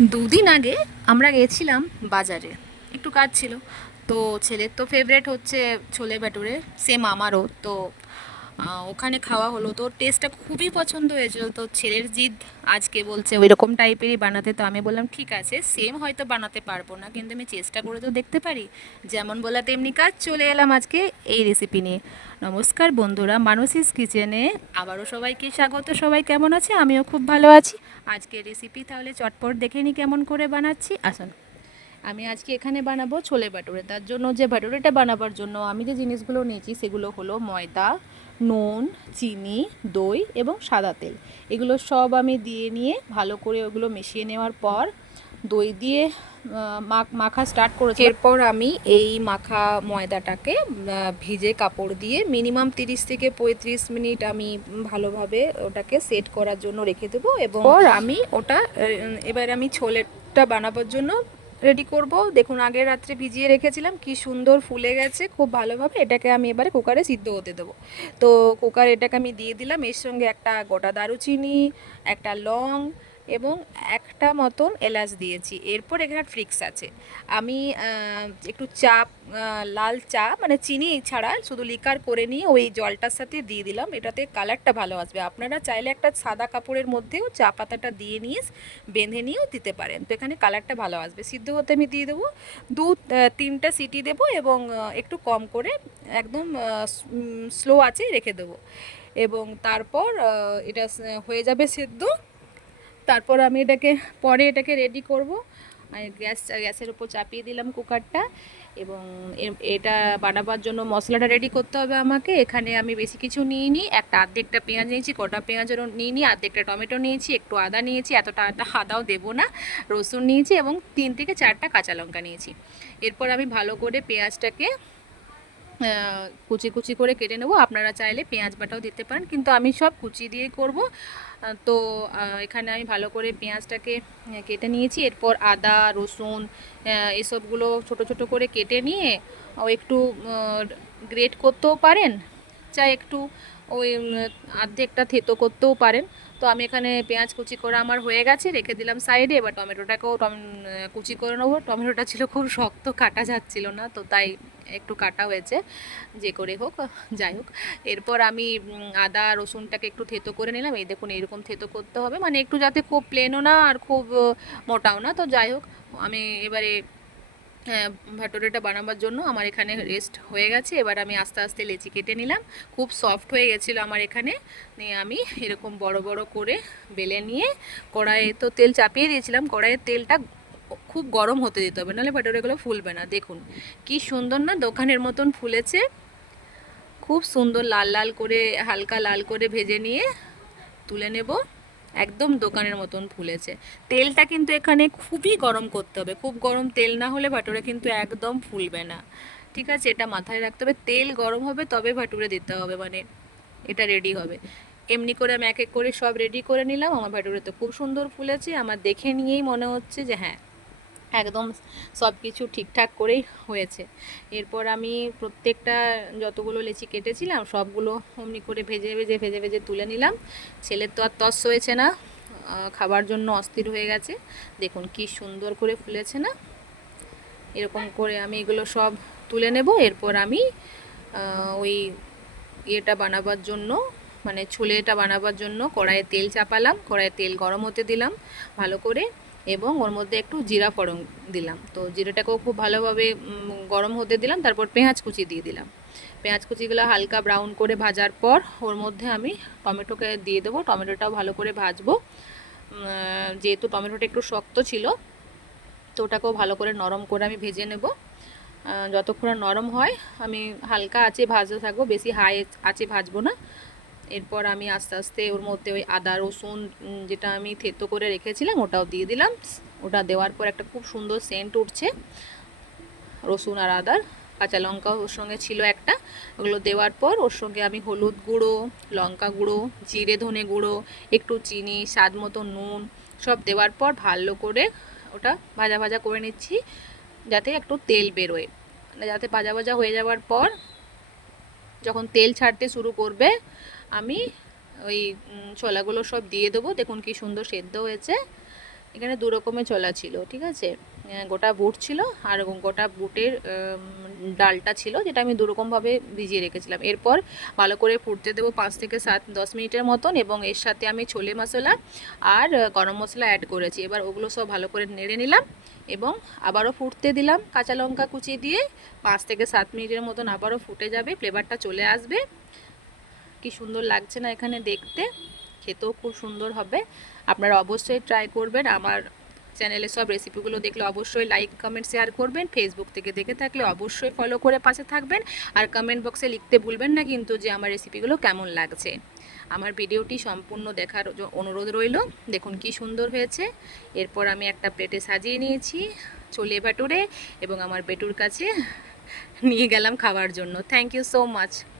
দুদিন আগে আমরা গেছিলাম বাজারে, একটু কাজ ছিল। তো ছেলের তো ফেভারেট হচ্ছে ছোলে ভাটুরে, সেম আমারও। তো ওখানে খাওয়া হলো, তো টেস্টটা খুবই পছন্দ হয়েছিল। তো ছেলের জিদ, আজকে বলছে ওই রকম টাইপেরই বানাতে। তো আমি বললাম ঠিক আছে, সেম হয়তো বানাতে পারবো না, কিন্তু আমি চেষ্টা করে তো দেখতে পারি। যেমন বলা তেমনি কাজ, চলে এলাম আজকে এই রেসিপি নিয়ে। নমস্কার বন্ধুরা, মানসিস কিচেনে আবারও সবাইকে স্বাগত। সবাই কেমন আছে? আমিও খুব ভালো আছি। আজকের রেসিপি তাহলে চটপট দেখে নিই কেমন করে বানাচ্ছি। আসুন, আমি আজকে এখানে বানাবো ছোলে ভাটুরে। তার জন্য যে ভাটুরেটা বানাবার জন্য আমি যে জিনিসগুলো নিয়েছি সেগুলো হলো ময়দা, নুন, চিনি, দই এবং সাদা তেল। এগুলো সব আমি দিয়ে নিয়ে ভালো করে ওগুলো মিশিয়ে নেওয়ার পর দই দিয়ে মাখা স্টার্ট করেছি। এরপর আমি এই মাখা ময়দাটাকে ভিজে কাপড় দিয়ে মিনিমাম 30 থেকে 35 মিনিট আমি ভালোভাবে ওটাকে সেট করার জন্য রেখে দেবো। এবং আমি ওটা এবার আমি ছোলেটা বানাবার জন্য রেডি করব। দেখুন, আগের রাত্রে ভিজিয়ে রেখেছিলাম, কি সুন্দর ফুলে গেছে খুব ভালোভাবে। এটাকে আমি এবারে কুকারে সিদ্ধ হতে দেবো। তো কুকারে এটাকে আমি দিয়ে দিলাম। এর সঙ্গে একটা গোটা দারুচিনি, একটা লং এবং একটা মতন এলাচ দিয়েছি। এরপর এখানে ট্রিক্স আছে। আমি একটু চা, লাল চা মানে চিনি ছাড়া শুধু লিকার করে নিয়ে ওই জলটার সাথে দিয়ে দিলাম। এটাতে কালারটা ভালো আসবে। আপনারা চাইলে একটা সাদা কাপড়ের মধ্যেও চা পাতাটা দিয়ে নিয়ে বেঁধে নিয়েও দিতে পারেন। তো এখানে কালারটা ভালো আসবে। সিদ্ধ হতে আমি দিয়ে দেবো, 2-3টা সিটি দেবো এবং একটু কম করে একদম স্লো আঁচে রেখে দেবো। এবং তারপর এটা হয়ে যাবে সেদ্ধ। তারপর আমি এটাকে রেডি করব। গ্যাসের উপর চাপিয়ে দিলাম কুকারটা। এবং এটা বানাবার জন্য মশলাটা রেডি করতে হবে আমাকে। এখানে আমি বেশি কিছু নিইনি, অর্ধেকটা পেঁয়াজ নিয়েছি, কটা পেঁয়াজেরও নিইনি, অর্ধেকটা টমেটো নিয়েছি, একটু আদা নিয়েছি, এতটা আদাও দেবো না, রসুন নিয়েছি এবং 3 থেকে 4টা কাঁচা লঙ্কা নিয়েছি। এরপর আমি ভালো করে পেঁয়াজটাকে কুচি কুচি করে কেটে নেব। আপনারা চাইলে পেঁয়াজ বাটাও দিতে পারেন, কিন্তু আমি সব কুচি দিয়ে করব। তো এখানে আমি ভালো করে পেঁয়াজটাকে কেটে নিয়েছি। এরপর আদা, রসুন এসবগুলো ছোট ছোট করে কেটে নিয়ে একটু গ্রেট করতেও পারেন, চাই একটু ওই অর্ধেকটা থেতো করতেও পারেন। তো আমি এখানে পেঁয়াজ কুচি করা আমার হয়ে গেছে, রেখে দিলাম সাইডে। এবার টমেটোটাকেও কুচি করে নেবো। টমেটোটা ছিল খুব শক্ত, কাটা যাচ্ছিল না, তো তাই একটু কাটা হয়েছে। যে করে হোক, যাই হোক। এরপর আমি আদা রসুনটাকে একটু থেতো করে নিলাম। এই দেখুন, এরকম থেতো করতে হবে, মানে একটু যাতে খুব প্লেনও না আর খুব মোটাও না। তো যাই হোক, আমি এবারে ভাটুরেটা বানাবার জন্য আমার এখানে রেস্ট হয়ে গেছে। এবার আমি আস্তে আস্তে লেচি কেটে নিলাম। খুব সফট হয়ে গেছিলো আমার এখানে। নিয়ে আমি এরকম বড় বড় করে বেলে নিয়ে কড়াইয়ে তো তেল চাপিয়ে দিয়েছিলাম। কড়াইয়ের তেলটা খুব গরম হতে দিতে হবে, নাহলে ভাটুরেগুলো ফুলবে না। দেখুন কি সুন্দর না, দোকানের মতন ফুলেছে। খুব সুন্দর লাল লাল করে, হালকা লাল করে ভেজে নিয়ে তুলে নেব। একদম দোকানের মতন ফুলেছে। তেলটা কিন্তু এখানে খুবই গরম করতে হবে, খুব গরম তেল না হলে ভাটুরে কিন্তু একদম ফুলবে না। ঠিক আছে, এটা মাথায় রাখতে হবে। তেল গরম হবে তবে ভাটুরে দিতে হবে, মানে এটা রেডি হবে। এমনি করে আমি এক এক করে সব রেডি করে নিলাম। আমার ভাটুরে তো খুব সুন্দর ফুলেছে। আমার দেখে নিয়েই মনে হচ্ছে যে হ্যাঁ, একদম সব কিছু ঠিকঠাক করেই হয়েছে। এরপর আমি প্রত্যেকটা যতগুলো লেচি কেটেছিলাম সবগুলো অমনি করে ভেজে ভেজে ভেজে ভেজে তুলে নিলাম। ছেলের তো আর তস হয়েছে না, খাবার জন্য অস্থির হয়ে গেছে। দেখুন কি সুন্দর করে ফুলেছে না। এরকম করে আমি এগুলো সব তুলে নেব। এরপর আমি ওই ইয়েটা বানাবার জন্য, মানে ছোলেটা বানাবার জন্য কড়াইয়ে তেল চাপালাম। কড়াইয়ে তেল গরম হতে দিলাম ভালো করে, এবং ওর মধ্যে একটু জিরা ফোড়ন দিলাম। তো জিরাটাকেও খুব ভালোভাবে গরম হতে দিলাম। তারপর পেঁয়াজ কুচি দিয়ে দিলাম। পেঁয়াজ কুচিগুলো হালকা ব্রাউন করে ভাজার পর ওর মধ্যে আমি টমেটোকে দিয়ে দেবো। টমেটোটাও ভালো করে ভাজবো। যেহেতু টমেটোটা একটু শক্ত ছিল, তো ওটাকেও ভালো করে নরম করে আমি ভেজে নেব। যতক্ষণ নরম হয় আমি হালকা আঁচে ভাজতে থাকবো, বেশি হাই আঁচে ভাজবো না। এরপর আমি আস্তে আস্তে ওর মধ্যে ওই আদা রসুন যেটা আমি থেতো করে রেখেছিলাম ওটাও দিয়ে দিলাম। ওটা দেওয়ার পর একটা খুব সুন্দর সেন্ট উঠছে রসুন আর আদার। কাঁচা লঙ্কাও ওর সঙ্গে ছিল একটা। ওগুলো দেওয়ার পর ওর সঙ্গে আমি হলুদ গুঁড়ো, লঙ্কা গুঁড়ো, জিরে ধনে গুঁড়ো, একটু চিনি, স্বাদ মতো নুন সব দেওয়ার পর ভালো করে ওটা ভাজা ভাজা করে নিচ্ছি, যাতে একটু তেল বেরোয়। যাতে ভাজা ভাজা হয়ে যাওয়ার পর যখন তেল ছাড়তে শুরু করবে, আমি ওই ছোলাগুলো সব দিয়ে দেবো। দেখুন কি সুন্দর সেদ্ধ হয়েছে। এখানে দু রকমের ছোলা ছিল, ঠিক আছে। গোটা বুট ছিল আর গোটা বুটের ডালটা ছিল, যেটা আমি দুরকমভাবে ভিজিয়ে রেখেছিলাম। এরপর ভালো করে ফুটতে দেবো 5 থেকে 10 মিনিটের মতন, এবং এর সাথে আমি ছোলে মশলা আর গরম মশলা অ্যাড করেছি। এবার ওগুলো সব ভালো করে নেড়ে নিলাম এবং আবারও ফুটতে দিলাম কাঁচা লঙ্কা কুচি দিয়ে। 5 থেকে 7 মিনিটের মতন আবারও ফুটে যাবে, ফ্লেভারটা চলে আসবে। কি সুন্দর লাগছে না এখানে দেখতে, খেতেও খুব সুন্দর হবে। আপনারা অবশ্যই ট্রাই করবেন। আমার চ্যানেলে সব রেসিপিগুলো দেখলে অবশ্যই লাইক কমেন্ট শেয়ার করবেন। ফেসবুক থেকে দেখে থাকলে অবশ্যই ফলো করে পাশে থাকবেন। আর কমেন্ট বক্সে লিখতে ভুলবেন না কিন্তু যে আমার রেসিপিগুলো কেমন লাগছে। আমার ভিডিওটি সম্পূর্ণ দেখার অনুরোধ রইল। দেখুন কি সুন্দর হয়েছে। এরপর আমি একটা প্লেটে সাজিয়ে নিয়েছি ছোলে ভাটুরে, এবং আমার বেটুর কাছে নিয়ে গেলাম খাওয়ার জন্য। Thank you so much.